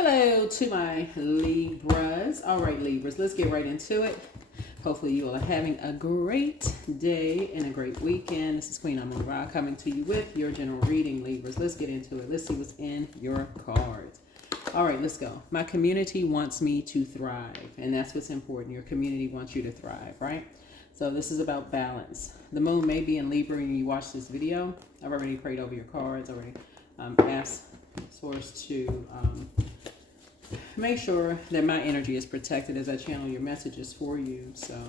Hello to my Libras. All right, Libras, let's get right into it. Hopefully you all are having a great day and a great weekend. This is Queen Amun Ra coming to you with your general reading, Libras. Let's get into it. Let's see what's in your cards. All right, let's go. My community wants me to thrive, and that's what's important. Your community wants you to thrive, right? So this is about balance. The moon may be in Libra when you watch this video. I've already prayed over your cards, already asked Source to make sure that my energy is protected as I channel your messages for you. So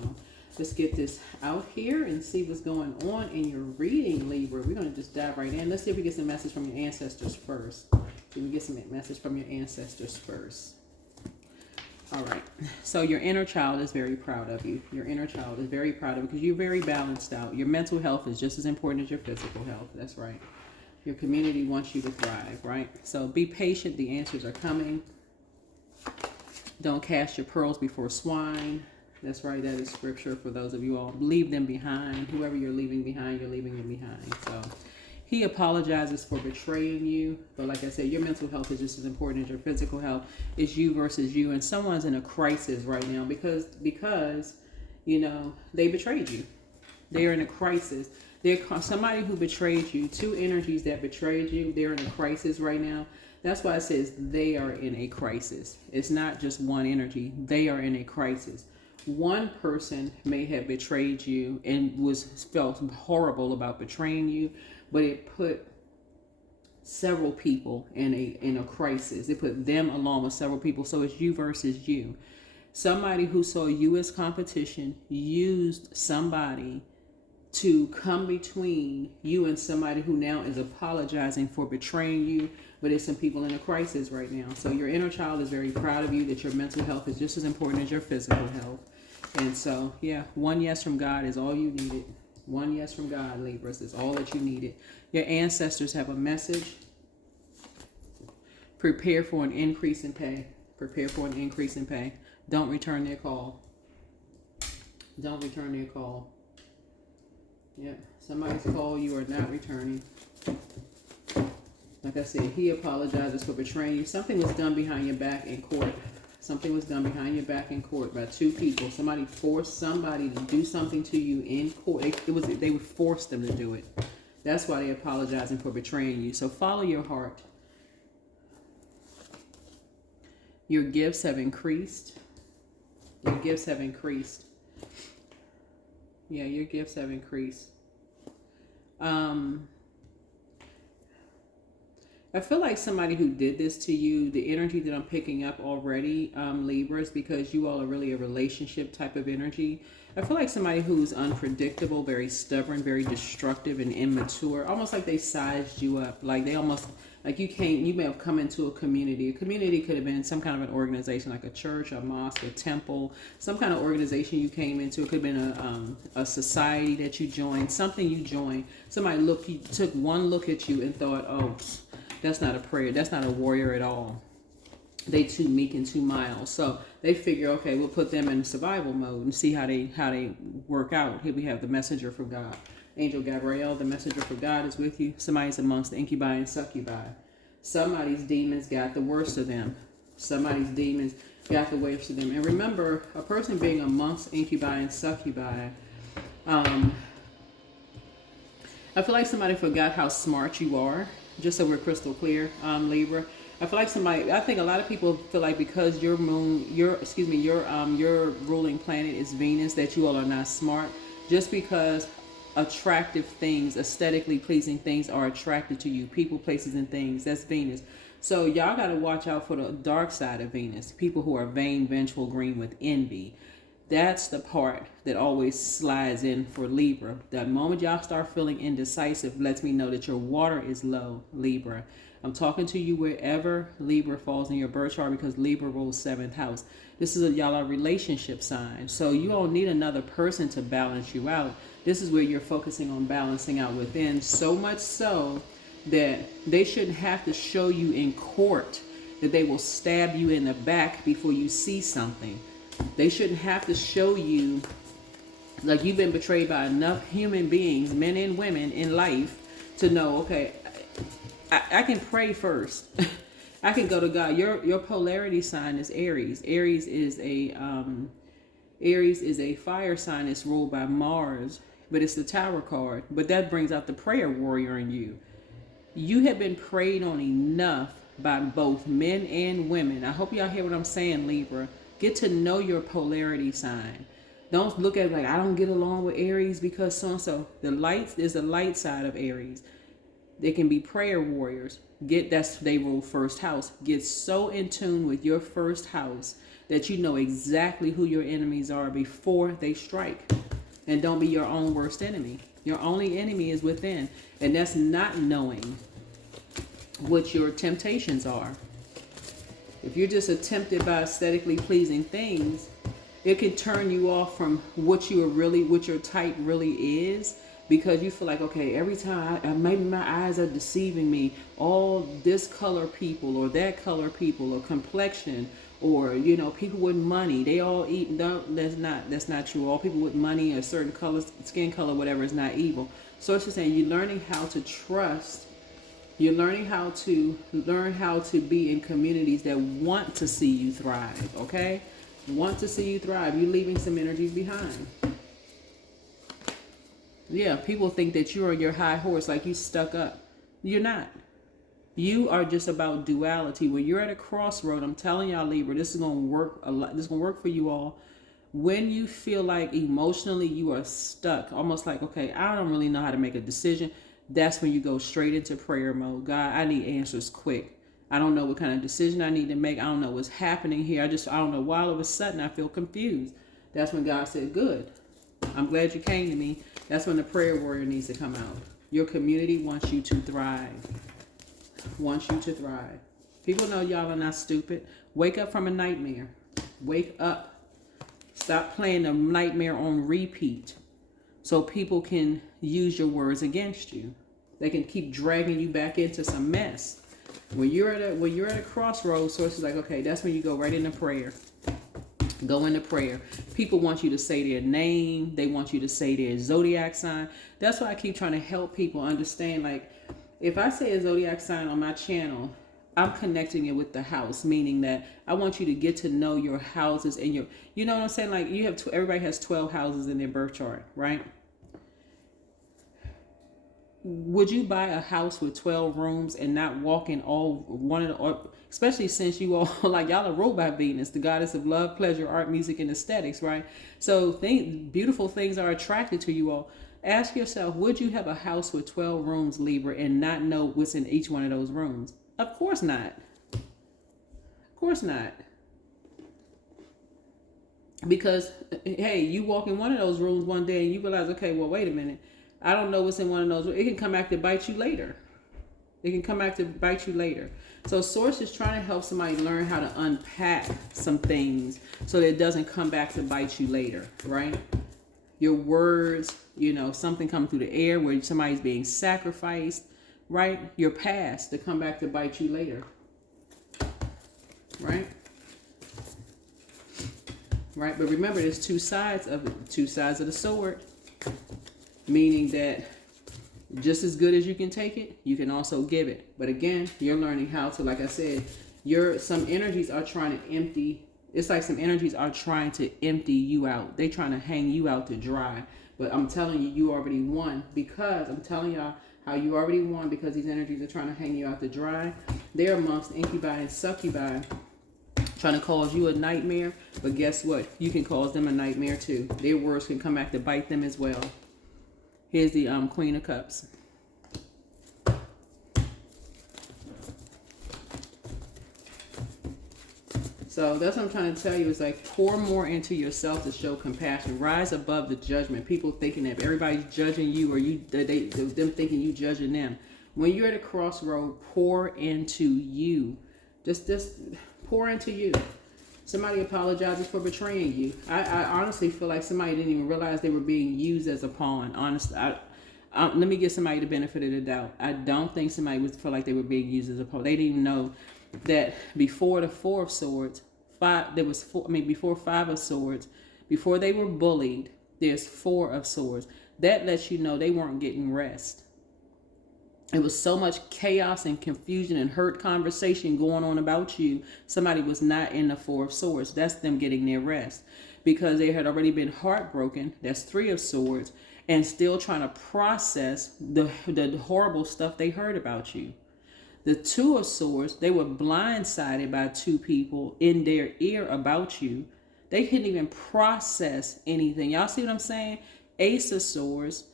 let's get this out here and see what's going on in your reading, Libra. We're going to just dive right in. Let's see if we get some message from your ancestors first. See if we get some message from your ancestors first. All right. So your inner child is very proud of you. Your inner child is very proud of you because you're very balanced out. Your mental health is just as important as your physical health. That's right. Your community wants you to thrive, right? So be patient. The answers are coming. Don't cast your pearls before swine. That's right. That is scripture for those of you all. Leave them behind. Whoever you're leaving behind, you're leaving them behind. So he apologizes for betraying you. But like I said, your mental health is just as important as your physical health. It's you versus you. And someone's in a crisis right now because you know, they betrayed you. They're in a crisis. They're somebody who betrayed you. Two energies that betrayed you. They're in a crisis right now. That's why it says they are in a crisis. It's not just one energy. They are in a crisis. One person may have betrayed you and felt horrible about betraying you, but it put several people in a crisis. It put them along with several people. So it's you versus you. Somebody who saw you as competition used somebody to come between you and somebody who now is apologizing for betraying you, but it's some people in a crisis right now. So your inner child is very proud of you, that your mental health is just as important as your physical health. And so, yeah, one yes from God is all you needed. One yes from God, Libras, is all that you needed. Your ancestors have a message. Prepare for an increase in pay. Prepare for an increase in pay. Don't return their call. Don't return their call. Yeah, somebody's call you are not returning. Like I said, he apologizes for betraying you. Something was done behind your back in court. Something was done behind your back in court by two people. Somebody forced somebody to do something to you in court. They would force them to do it. That's why they're apologizing for betraying you. So follow your heart. Your gifts have increased. Your gifts have increased. Yeah, your gifts have increased. I feel like somebody who did this to you, the energy that I'm picking up already, Libras, because you all are really a relationship type of energy. I feel like somebody who's unpredictable, very stubborn, very destructive and immature, almost like they sized you up. Like they almost, like you may have come into a community. A community could have been some kind of an organization, like a church, a mosque, a temple, some kind of organization you came into. It could have been a society that you joined, something you joined. Somebody took one look at you and thought, oh, that's not a prayer. That's not a warrior at all. They too meek and too mild. So they figure, okay, we'll put them in survival mode and see how they work out. Here we have the messenger from God. Angel Gabriel, the messenger for God, is with you. Somebody's amongst the incubi and succubi. Somebody's demons got the worst of them. Somebody's demons got the worst of them. And remember, a person being amongst incubi and succubi, I feel like somebody forgot how smart you are. Just so we're crystal clear, Libra. I feel like I think a lot of people feel like because your moon, your ruling planet is Venus, that you all are not smart. Just because attractive things, aesthetically pleasing things are attracted to you. People, places, and things. That's Venus. So y'all got to watch out for the dark side of Venus. People who are vain, vengeful, green with envy. That's the part that always slides in for Libra. The moment y'all start feeling indecisive lets me know that your water is low, Libra. I'm talking to you wherever Libra falls in your birth chart because Libra rules 7th house. This is y'all are relationship sign. So you don't need another person to balance you out. This is where you're focusing on balancing out within, so much so that they shouldn't have to show you in court that they will stab you in the back before you see something. They shouldn't have to show you like you've been betrayed by enough human beings, men and women in life, to know, okay, I can pray first. I can go to God. Your polarity sign is Aries. Aries is a fire sign. It's ruled by Mars, but it's the Tower card. But that brings out the prayer warrior in you. You have been prayed on enough by both men and women. I hope y'all hear what I'm saying, Libra. Get to know your polarity sign. Don't look at it like, I don't get along with Aries because so and so. The light is the light side of Aries. They can be prayer warriors. They rule first house. Get so in tune with your first house that you know exactly who your enemies are before they strike. And don't be your own worst enemy. Your only enemy is within. And that's not knowing what your temptations are. If you're just tempted by aesthetically pleasing things, it can turn you off from what your type really is, because you feel like, okay, every time maybe my eyes are deceiving me. All this color people or that color people or complexion or people with money, they all eat. No, that's not true. All people with money, a certain color, skin color, whatever, is not evil. So it's just saying you're learning how to trust. You're learning how to be in communities that want to see you thrive. Okay. Want to see you thrive. You're leaving some energies behind. Yeah, people think that you're on your high horse, like you stuck up. You're not. You are just about duality. When you're at a crossroad, I'm telling y'all, Libra, this is going to work a lot. This is going to work for you all. When you feel like emotionally you are stuck, almost like, okay, I don't really know how to make a decision. That's when you go straight into prayer mode. God, I need answers quick. I don't know what kind of decision I need to make. I don't know what's happening here. I don't know why all of a sudden I feel confused. That's when God said, good. I'm glad you came to me. That's when the prayer warrior needs to come out. Your community wants you to thrive. Wants you to thrive. People know y'all are not stupid. Wake up from a nightmare. Wake up. Stop playing the nightmare on repeat so people can use your words against you. They can keep dragging you back into some mess. When you're at a crossroads, so it's like, okay, that's when you go right into prayer. Go into prayer. People want you to say their name. They want you to say their zodiac sign. That's why I keep trying to help people understand, like, if I say a zodiac sign on my channel, I'm connecting it with the house, meaning that I want you to get to know your houses and you know what I'm saying? Like, everybody has 12 houses in their birth chart, right? Would you buy a house with 12 rooms and not walk in all one of the, or especially since you all, like, y'all are ruled by Venus, the goddess of love, pleasure, art, music, and aesthetics, right? So beautiful things are attracted to you all. Ask yourself, would you have a house with 12 rooms, Libra, and not know what's in each one of those rooms? Of course not. Of course not. Because, hey, you walk in one of those rooms one day and you realize, okay, well, wait a minute. I don't know what's in one of those. It can come back to bite you later. It can come back to bite you later. So Source is trying to help somebody learn how to unpack some things so that it doesn't come back to bite you later, right? Your words, something coming through the air where somebody's being sacrificed, right? Your past to come back to bite you later, right? Right, but remember, there's two sides of the sword. Meaning that just as good as you can take it, you can also give it. But again, you're learning how to, like I said, some energies are trying to empty. It's like some energies are trying to empty you out. They're trying to hang you out to dry. But I'm telling you, you already won, because I'm telling y'all how you already won, because these energies are trying to hang you out to dry. They're amongst incubi and succubi, trying to cause you a nightmare. But guess what? You can cause them a nightmare too. Their words can come back to bite them as well. Here's the Queen of Cups. So that's what I'm trying to tell you, is like, pour more into yourself to show compassion. Rise above the judgment. People thinking that everybody's judging you, or them thinking you judging them. When you're at a crossroad, pour into you. Just pour into you. Somebody apologizes for betraying you. I honestly feel like somebody didn't even realize they were being used as a pawn. Honestly, let me give somebody the benefit of the doubt. I don't think somebody would feel like they were being used as a pawn. They didn't even know that before the Four of Swords, before Five of Swords, before they were bullied, there's Four of Swords. That lets you know they weren't getting rest. It was so much chaos and confusion and hurt conversation going on about you. Somebody was not in the Four of Swords. That's them getting their rest because they had already been heartbroken. That's Three of Swords, and still trying to process the horrible stuff they heard about you. The Two of Swords, they were blindsided by two people in their ear about you. They couldn't even process anything. Y'all see what I'm saying? Ace of Swords,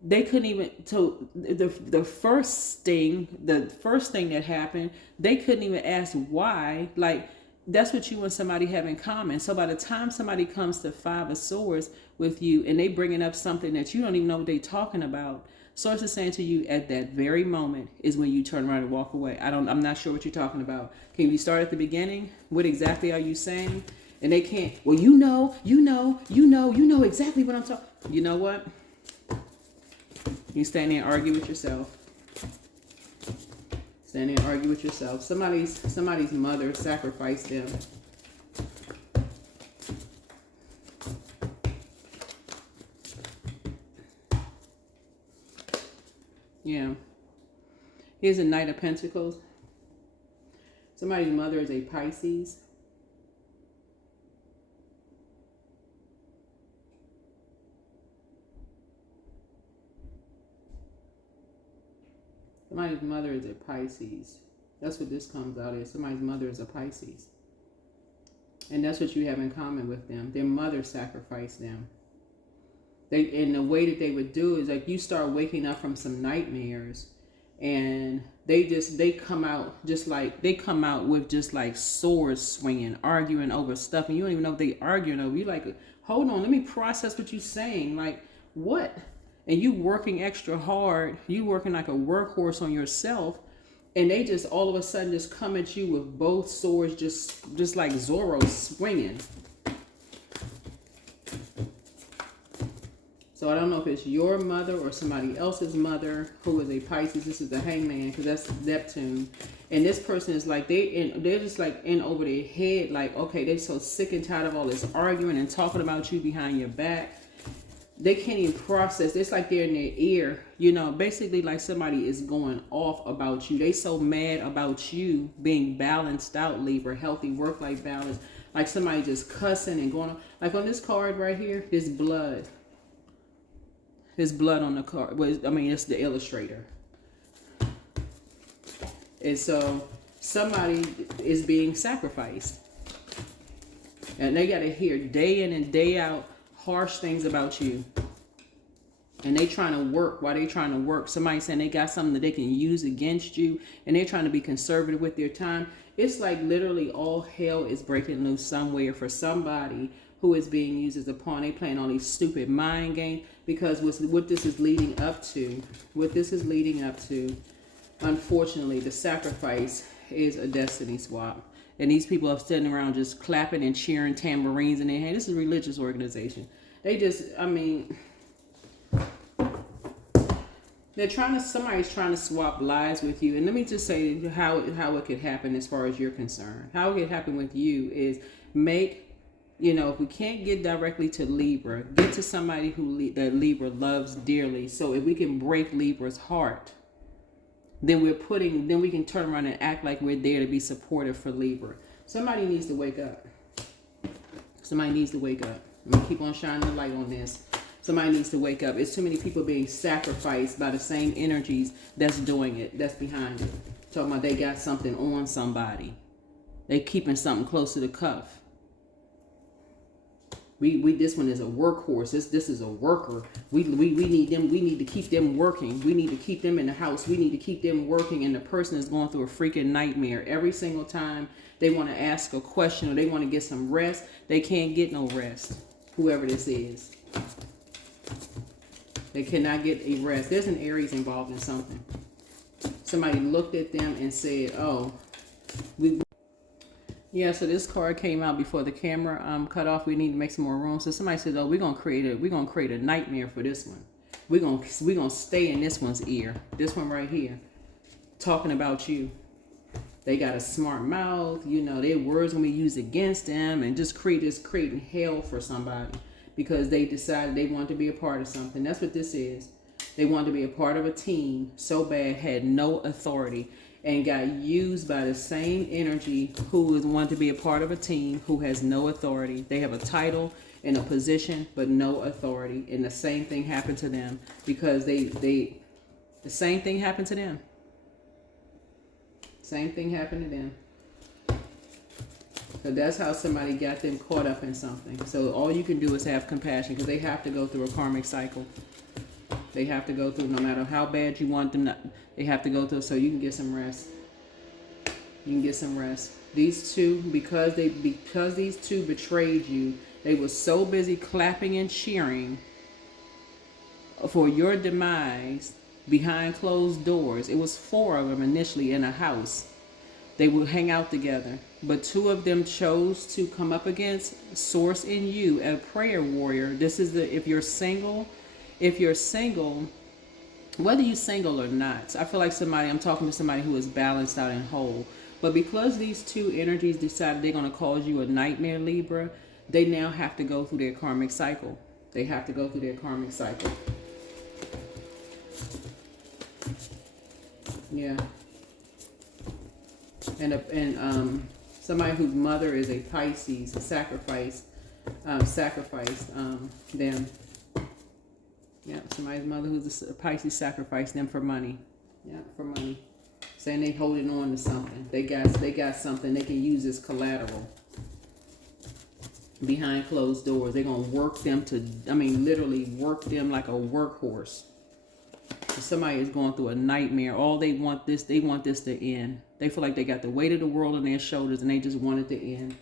they couldn't even, so the first thing that happened, they couldn't even ask why. Like, that's what you and somebody have in common. So by the time somebody comes to Five of Swords with you and they bringing up something that you don't even know what they're talking about, Source is saying to you at that very moment is when you turn around and walk away. I'm not sure what you're talking about. Can we start at the beginning? What exactly are you saying? And they can't, well, you know exactly what I'm talking. You know what? You stand there and argue with yourself. Stand there and argue with yourself. Somebody's mother sacrificed them. Yeah. Here's a Knight of Pentacles. Somebody's mother is a Pisces. Somebody's mother is a Pisces. That's what this comes out as. Somebody's mother is a Pisces. And that's what you have in common with them. Their mother sacrificed them. And the way that they would do is like you start waking up from some nightmares and they come out with just like swords swinging, arguing over stuff, and you don't even know what they arguing over. You like, hold on, let me process what you're saying. Like, what? And you working extra hard, you working like a workhorse on yourself, and they just all of a sudden just come at you with both swords just like Zorro swinging. So I don't know if it's your mother or somebody else's mother who is a Pisces. This is the Hangman because that's Neptune. And this person is like, they're just like in over their head. Like, okay, they're so sick and tired of all this arguing and talking about you behind your back. They can't even process. It's like they're in their ear. You know, basically like somebody is going off about you. They so mad about you being balanced out, Libra, healthy work-life balance. Like somebody just cussing and going on. Like on this card right here, there's blood. There's blood on the card. I mean, it's the illustrator. And so somebody is being sacrificed. And they got to hear day in and day out harsh things about you. And they trying to work. While they trying to work, somebody saying they got something that they can use against you. And they're trying to be conservative with their time. It's like literally all hell is breaking loose somewhere for somebody who is being used as a pawn. They playing all these stupid mind games. Because what this is leading up to, unfortunately, the sacrifice is a destiny swap. And these people are sitting around just clapping and cheering, tambourines in their hand. This is a religious organization. They just, I mean, somebody's trying to swap lives with you. And let me just say how it could happen as far as you're concerned. How it could happen with you is if we can't get directly to Libra, get to somebody that Libra loves dearly. So if we can break Libra's heart, then we can turn around and act like we're there to be supportive for Libra. Somebody needs to wake up. Somebody needs to wake up. I'm going to keep on shining the light on this. Somebody needs to wake up. It's too many people being sacrificed by the same energies that's doing it, that's behind it. Talking about they got something on somebody. They keeping something close to the cuff. This one is a workhorse. This is a worker. We need them. We need to keep them working. We need to keep them in the house. We need to keep them working. And the person is going through a freaking nightmare every single time they want to ask a question or they want to get some rest. They can't get no rest. Whoever this is, they cannot get a rest. There's an Aries involved in something. Somebody looked at them and said, "Oh, Yeah, so this card came out before the camera cut off. We need to make some more room. So somebody says, "Oh, we're gonna create a nightmare for this one. We're gonna stay in this one's ear. This one right here, talking about you. They got a smart mouth. Their words gonna be used against them, and just creating hell for somebody because they decided they want to be a part of something. That's what this is. They wanted to be a part of a team so bad, had no authority, and got used by the same energy who is wanted to be a part of a team who has no authority. They have a title and a position, but no authority. And the same thing happened to them because the same thing happened to them. Same thing happened to them. So that's how somebody got them caught up in something. So all you can do is have compassion, because they have to go through a karmic cycle. They have to go through, no matter how bad you want them, they have to go through, so you can get some rest. You can get some rest. These two, because these two betrayed you, they were so busy clapping and cheering for your demise behind closed doors. It was 4 of them initially in a house. They would hang out together, but 2 of them chose to come up against Source in you, a prayer warrior. This is if you're single, whether you're single or not, I feel like I'm talking to somebody who is balanced out and whole. But because these 2 energies decided they're going to cause you a nightmare, Libra, they now have to go through their karmic cycle. They have to go through their karmic cycle. Yeah. And somebody whose mother is a Pisces sacrificed them. Yeah, somebody's mother who's a Pisces sacrificed them for money. Yeah, for money. Saying they holding on to something. They got something they can use as collateral. Behind closed doors. They're gonna work them literally work them like a workhorse. So somebody is going through a nightmare. All they want this to end. They feel like they got the weight of the world on their shoulders and they just want it to end.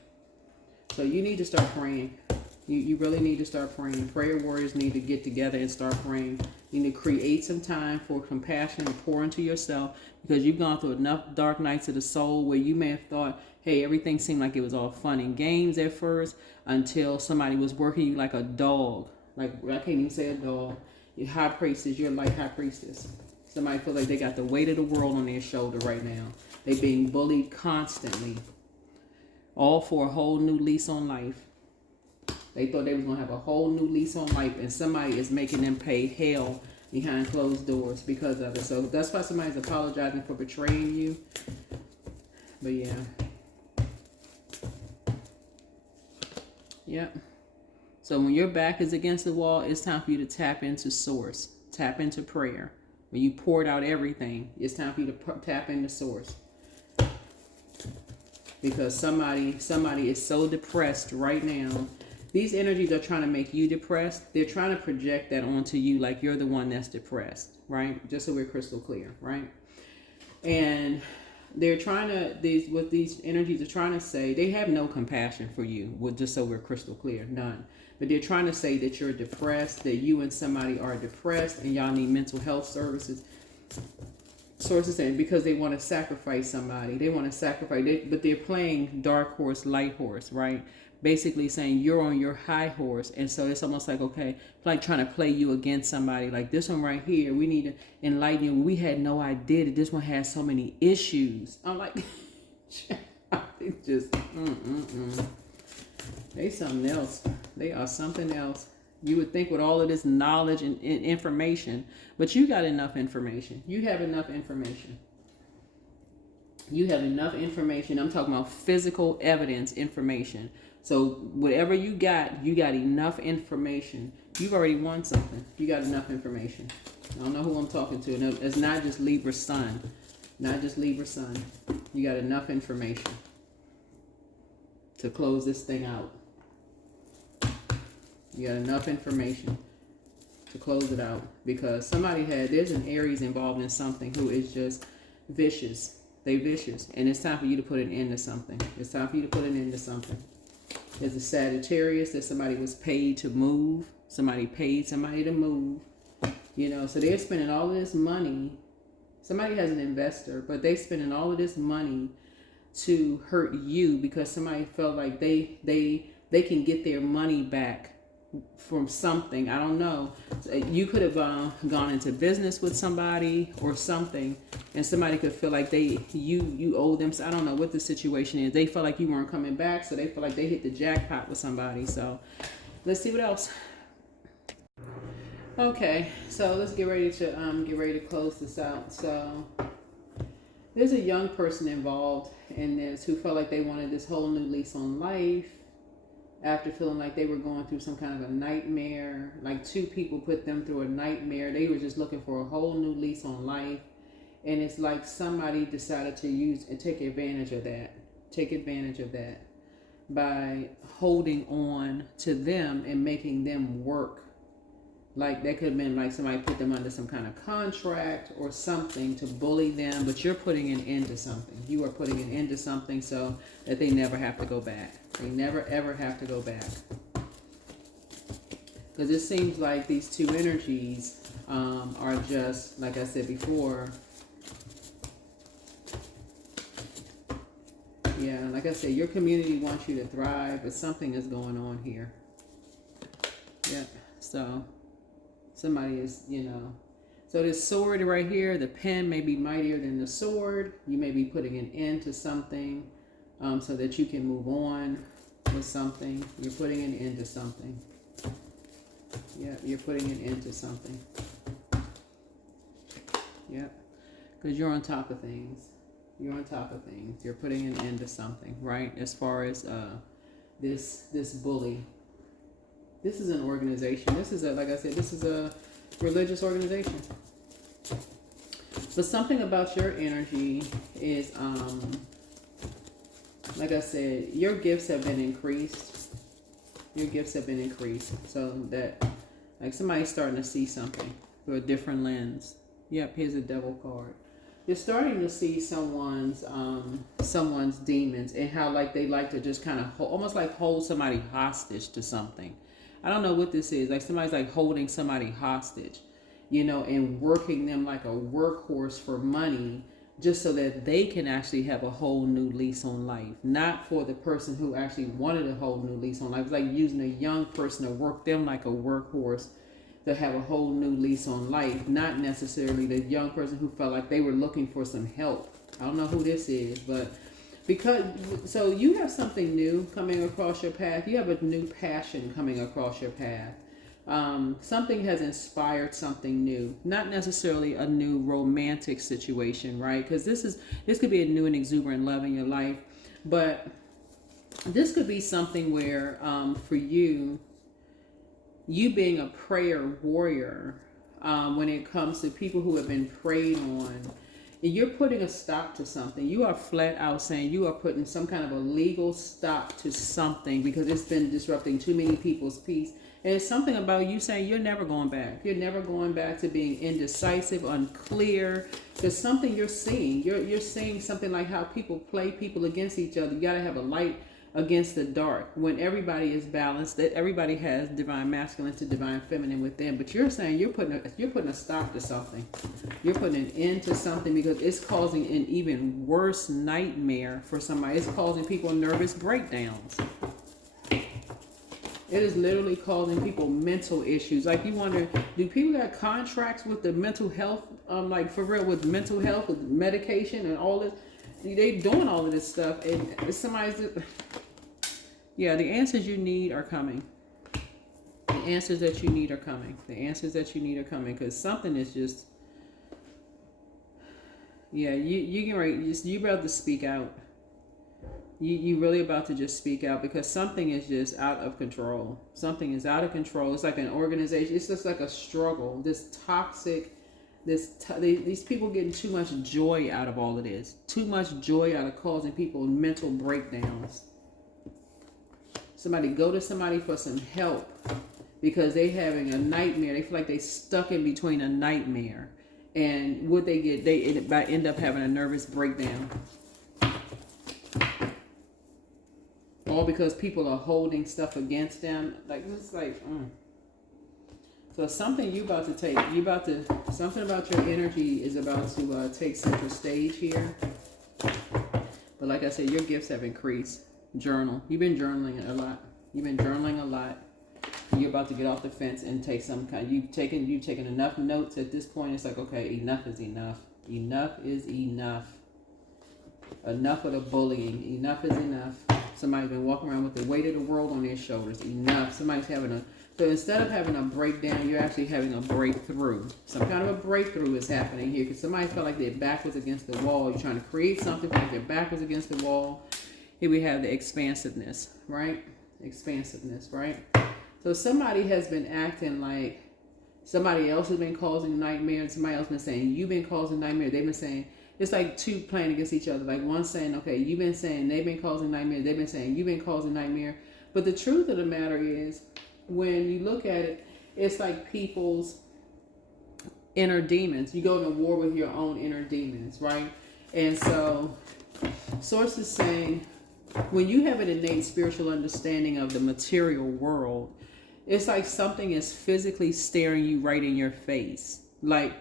So you need to start praying. You really need to start praying. Prayer warriors need to get together and start praying. You need to create some time for compassion and pour into yourself, because you've gone through enough dark nights of the soul where you may have thought, hey, everything seemed like it was all fun and games at first, until somebody was working you like a dog. Like, I can't even say a dog. Your high priestess, you're like high priestess. Somebody feels like they got the weight of the world on their shoulder right now. They're being bullied constantly. All for a whole new lease on life. They thought they was going to have a whole new lease on life, and somebody is making them pay hell behind closed doors because of it. So that's why somebody's apologizing for betraying you. But yeah. Yep. So when your back is against the wall, it's time for you to tap into Source. Tap into prayer. When you poured out everything, it's time for you to tap into Source. Because somebody is so depressed right now. These energies are trying to make you depressed. They're trying to project that onto you like you're the one that's depressed, right? Just so we're crystal clear, right? And they're trying to, what these energies are trying to say, they have no compassion for you, just so we're crystal clear, none. But they're trying to say that you're depressed, that you and somebody are depressed, and y'all need mental health services. Sources saying because they want to sacrifice somebody. They want to sacrifice, but they're playing dark horse, light horse, right? Basically saying you're on your high horse, and so it's almost like, okay, like trying to play you against somebody. Like this one right here, we need to enlighten you. We had no idea that this one has so many issues. I'm like, it's just, they something else. They are something else. You would think with all of this knowledge and information, but you got enough information. You have enough information. You have enough information. I'm talking about physical evidence information. So whatever you got enough information. You've already won something. You got enough information. I don't know who I'm talking to. No, it's not just Libra Sun. Not just Libra Sun. You got enough information to close this thing out. You got enough information to close it out, because there's an Aries involved in something who is just vicious. They vicious, and it's time for you to put an end to something. It's time for you to put an end to something. There's a Sagittarius that somebody was paid to move. Somebody paid somebody to move. So they're spending all of this money. Somebody has an investor, but they're spending all of this money to hurt you because somebody felt like they can get their money back from something. I don't know. You could have gone into business with somebody or something, and somebody could feel like you owe them. I don't know what the situation is. They felt like you weren't coming back, so they feel like they hit the jackpot with somebody. So let's see what else. Okay, so let's get ready to close this out. So there's a young person involved in this who felt like they wanted this whole new lease on life after feeling like they were going through some kind of a nightmare. Like two people put them through a nightmare. They were just looking for a whole new lease on life. And it's like somebody decided to use and take advantage of that. Take advantage of that by holding on to them and making them work. Like that could have been like somebody put them under some kind of contract or something to bully them, but you're putting an end to something. You are putting an end to something so that they never have to go back. They never ever have to go back. Because it seems like these two energies are just, like I said before, yeah, like I said, your community wants you to thrive, but something is going on here. Yeah, so somebody is, so this sword right here, the pen may be mightier than the sword. You may be putting an end to something so that you can move on with something. You're putting an end to something. Yeah, you're putting an end to something. Yeah, because you're on top of things. You're on top of things. You're putting an end to something, right? As far as this bully. This is an organization. This is like I said, this is a religious organization. But something about your energy is, like I said, your gifts have been increased. Your gifts have been increased. So that, like somebody's starting to see something through a different lens. Yep, here's a devil card. You're starting to see someone's demons and how like they like to just kind of almost like hold somebody hostage to something. I don't know what this is. Like somebody's like holding somebody hostage, and working them like a workhorse for money just so that they can actually have a whole new lease on life. Not for the person who actually wanted a whole new lease on life. It's like using a young person to work them like a workhorse to have a whole new lease on life. Not necessarily the young person who felt like they were looking for some help. I don't know who this is, but so you have something new coming across your path. You have a new passion coming across your path. Something has inspired something new, not necessarily a new romantic situation, right? Because this could be a new and exuberant love in your life, but this could be something where for you being a prayer warrior, when it comes to people who have been preyed on, you're putting a stop to something. You are flat out saying you are putting some kind of a legal stop to something because it's been disrupting too many people's peace. And it's something about you saying you're never going back. You're never going back to being indecisive, unclear. There's something you're seeing. You're seeing something like how people play people against each other. You got to have a light against the dark when everybody is balanced, that everybody has divine masculine to divine feminine within. But you're saying you're putting a stop to something. You're putting an end to something because it's causing an even worse nightmare for somebody. It's causing people nervous breakdowns. It is literally causing people mental issues. Like you wonder, do people got contracts with the mental health, like for real, with mental health, with medication and all this? They doing all of this stuff, and somebody's. Yeah, the answers you need are coming. The answers that you need are coming. The answers that you need are coming because something is just. Yeah, you get right. You about to speak out. You really about to just speak out because something is just out of control. Something is out of control. It's like an organization. It's just like a struggle. This toxic. These people getting too much joy out of all of this. Too much joy out of causing people mental breakdowns. Somebody go to somebody for some help because they having a nightmare. They feel like they stuck in between a nightmare. And what they get, they end up having a nervous breakdown. All because people are holding stuff against them. Like, it's like, So something something about your energy is about to take center stage here. But like I said, your gifts have increased. Journal. You've been journaling a lot. You're about to get off the fence and take some kind. You've taken enough notes at this point. It's like, okay, enough is enough. Enough is enough. Enough of the bullying. Enough is enough. Somebody's been walking around with the weight of the world on their shoulders. Enough. Somebody's having a, so instead of having a breakdown, you're actually having a breakthrough. Some kind of a breakthrough is happening here because somebody felt like their back was against the wall. You're trying to create something, but like their back was against the wall. Here we have the expansiveness, right? Expansiveness, right? So somebody has been acting like somebody else has been causing nightmare, and somebody else has been saying, you've been causing nightmare. They've been saying, it's like two playing against each other. Like one saying, okay, you've been saying they've been causing nightmare. They've been saying you've been causing nightmare. But the truth of the matter is, when you look at it, it's like people's inner demons. You go to war with your own inner demons, right? And so, Source is saying, when you have an innate spiritual understanding of the material world, it's like something is physically staring you right in your face. Like,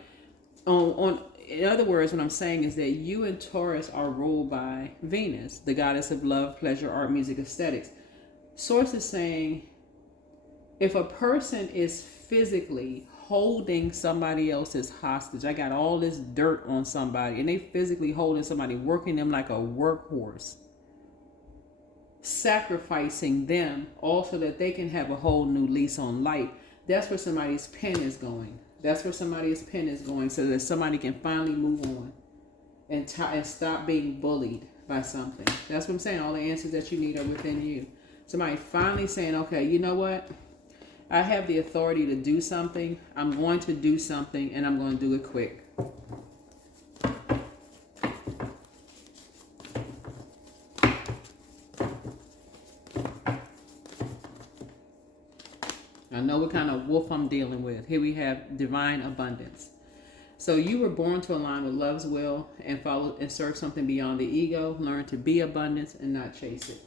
in other words, what I'm saying is that you and Taurus are ruled by Venus, the goddess of love, pleasure, art, music, aesthetics. Source is saying, if a person is physically holding somebody else's hostage, I got all this dirt on somebody, and they physically holding somebody, working them like a workhorse, sacrificing them all so that they can have a whole new lease on life. That's where somebody's pen is going. That's where somebody's pen is going, so that somebody can finally move on and stop being bullied by something. That's what I'm saying. All the answers that you need are within you. Somebody finally saying, okay, you know what? I have the authority to do something. I'm going to do something, and I'm going to do it quick. I know what kind of wolf I'm dealing with. Here we have divine abundance. So you were born to align with love's will and follow and serve something beyond the ego. Learn to be abundance and not chase it.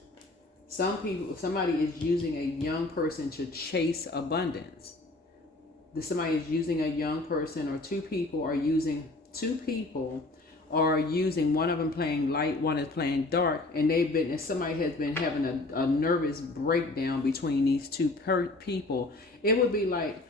Somebody is using a young person to chase abundance. Somebody is using a young person, or two people are using one of them playing light, one is playing dark, and somebody has been having a nervous breakdown between these two people. It would be like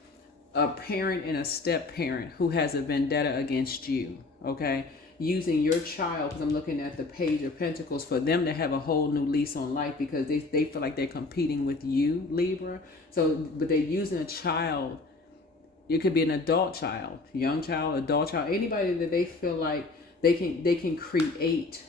a parent and a step parent who has a vendetta against you, okay? Using your child, because I'm looking at the Page of Pentacles, for them to have a whole new lease on life because they feel like they're competing with you, Libra. So, but they're using a child. It could be an adult child, young child, adult child, anybody that they feel like they can create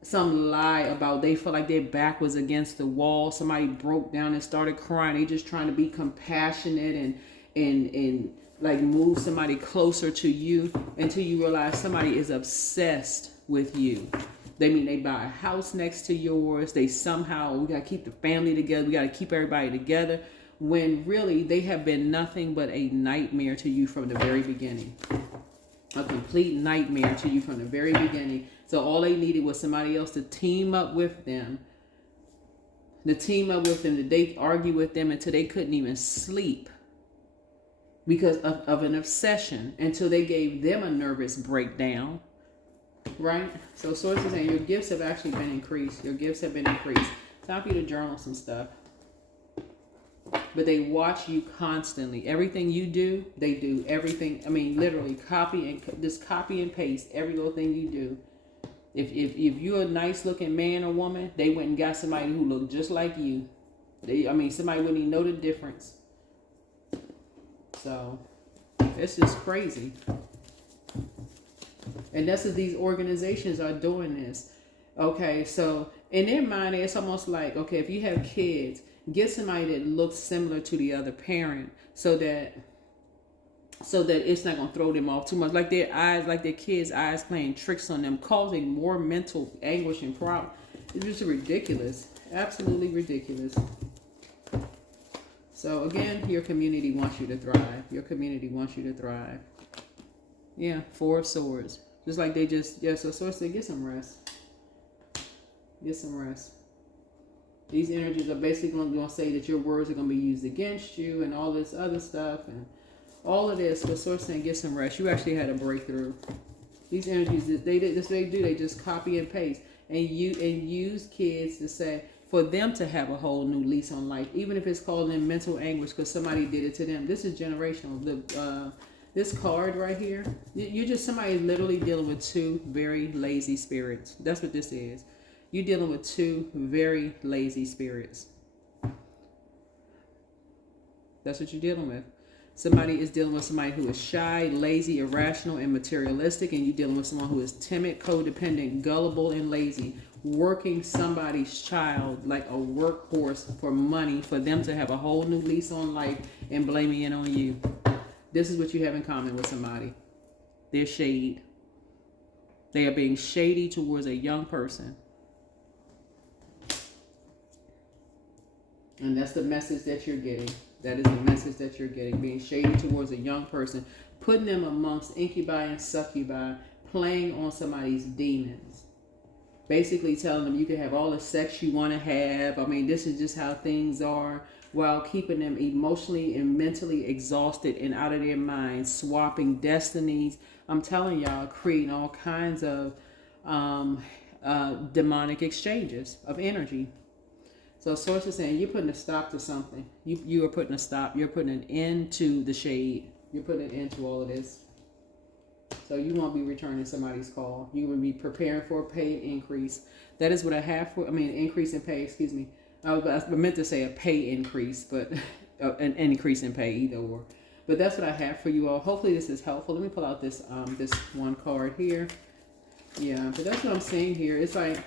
some lie about. They feel like their back was against the wall. Somebody broke down and started crying. They just trying to be compassionate and like move somebody closer to you, until you realize somebody is obsessed with you. They buy a house next to yours. They somehow, we got to keep the family together. We got to keep everybody together. When really they have been nothing but a nightmare to you from the very beginning. A complete nightmare to you from the very beginning. So all they needed was somebody else to team up with them. That they argue with them until they couldn't even sleep because of an obsession, until they gave them a nervous breakdown, right? So Source is saying your gifts have actually been increased. Your gifts have been increased. Time for you to journal some stuff. But they watch you constantly. Everything you do, they do. Everything, I mean, literally copy and paste every little thing you do. If you're a nice looking man or woman, they went and got somebody who looked just like you. Somebody wouldn't even know the difference. So, it's just crazy. And that's what these organizations are doing this. Okay, so in their mind, it's almost like, okay, if you have kids, get somebody that looks similar to the other parent so that it's not going to throw them off too much. Like their kids' eyes playing tricks on them, causing more mental anguish and problem. It's just ridiculous. Absolutely ridiculous. So again, your community wants you to thrive. Your community wants you to thrive. Yeah, Four of Swords. Just like so Swords said, get some rest. Get some rest. These energies are basically going to say that your words are going to be used against you and all this other stuff and all of this. But Source saying, get some rest. You actually had a breakthrough. These energies, they just copy and paste and use kids to say, for them to have a whole new lease on life, even if it's causing them mental anguish because somebody did it to them. This is generational. This card right here, somebody is literally dealing with two very lazy spirits. That's what this is. You're dealing with two very lazy spirits. That's what you're dealing with. Somebody is dealing with somebody who is shy, lazy, irrational, and materialistic, and you're dealing with someone who is timid, codependent, gullible, and lazy, working somebody's child like a workhorse for money for them to have a whole new lease on life and blaming it on you. This is what you have in common with somebody. They're shade. They are being shady towards a young person. And that's the message that you're getting. That is the message that you're getting. Being shady towards a young person. Putting them amongst incubi and succubi. Playing on somebody's demons. Basically telling them you can have all the sex you want to have. I mean, this is just how things are. While keeping them emotionally and mentally exhausted and out of their minds. Swapping destinies. I'm telling y'all, creating all kinds of demonic exchanges of energy. So source is saying you're putting a stop to something. You are putting a stop. You're putting an end to the shade. You're putting an end to all of this. So you won't be returning somebody's call. You will be preparing for a pay increase. That is what I have for, increase in pay, excuse me. I meant to say a pay increase, but an increase in pay, either or. But that's what I have for you all. Hopefully this is helpful. Let me pull out this this one card here. Yeah, but that's what I'm seeing here. It's like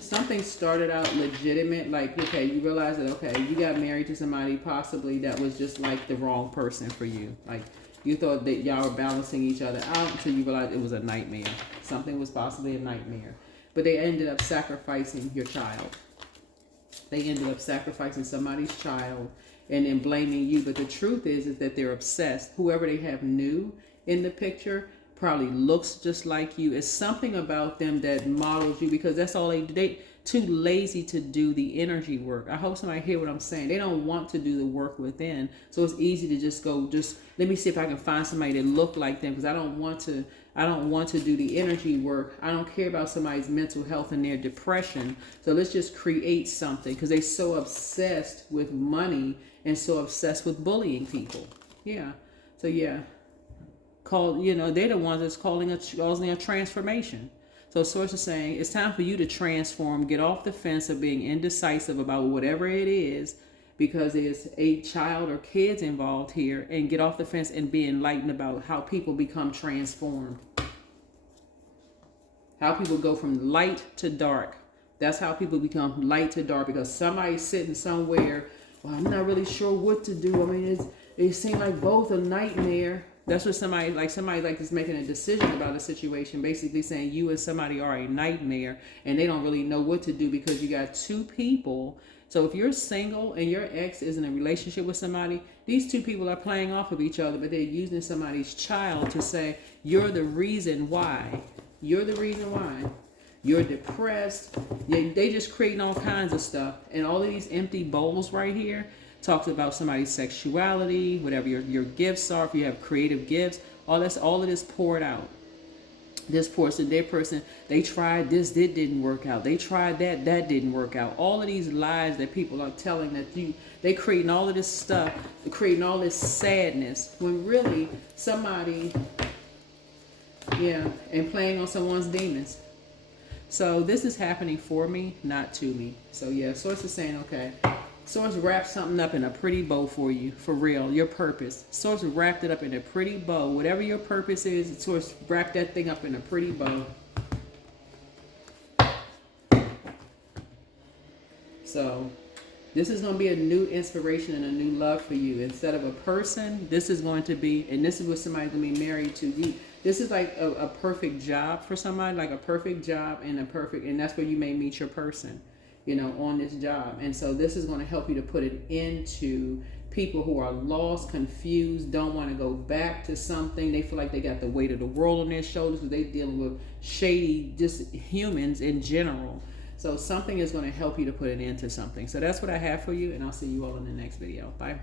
something started out legitimate, like, okay, you realize that, okay, you got married to somebody possibly that was just like the wrong person for you. Like, you thought that y'all were balancing each other out until you realized it was a nightmare. Something was possibly a nightmare. But they ended up sacrificing your child. They ended up sacrificing somebody's child and then blaming you. But the truth is that they're obsessed. Whoever they have new in the picture probably looks just like you. It's something about them that models you, because that's all they too lazy to do the energy work. I hope somebody hear what I'm saying. They don't want to do the work within. So it's easy to just go, let me see if I can find somebody that look like them, because I don't want to do the energy work. I don't care about somebody's mental health and their depression. So let's just create something, because they're so obsessed with money and so obsessed with bullying people. Yeah. So yeah. They're the ones that's causing a transformation. So source is saying it's time for you to transform, get off the fence of being indecisive about whatever it is, because there's a child or kids involved here, and get off the fence and be enlightened about how people become transformed. How people go from light to dark. That's how people become light to dark, because somebody's sitting somewhere, well, I'm not really sure what to do. I mean, it seems like both a nightmare. That's what somebody is making a decision about a situation, basically saying you and somebody are a nightmare, and they don't really know what to do, because you got two people. So if you're single and your ex is in a relationship with somebody, these two people are playing off of each other, but they're using somebody's child to say, you're the reason why. You're the reason why. You're depressed. They just creating all kinds of stuff. And all of these empty bowls right here talks about somebody's sexuality, whatever your gifts are. If you have creative gifts, all of this poured out. This person, they tried this, that didn't work out. They tried that didn't work out. All of these lies that people are telling, that they creating all of this stuff, creating all this sadness, when really somebody, and playing on someone's demons. So this is happening for me, not to me. So yeah, Source is saying, okay, Source wrapped something up in a pretty bow for you, for real, your purpose. Source wrapped it up in a pretty bow. Whatever your purpose is, Source wrapped that thing up in a pretty bow. So this is going to be a new inspiration and a new love for you. Instead of a person, this is going to be, and this is what somebody's going to be married to. This is like a perfect job for somebody, like a perfect job and that's where you may meet your person, on this job. And so this is going to help you to put it into people who are lost, confused, don't want to go back to something. They feel like they got the weight of the world on their shoulders, because they're dealing with shady, just humans in general. So something is going to help you to put an end to something. So that's what I have for you, and I'll see you all in the next video. Bye.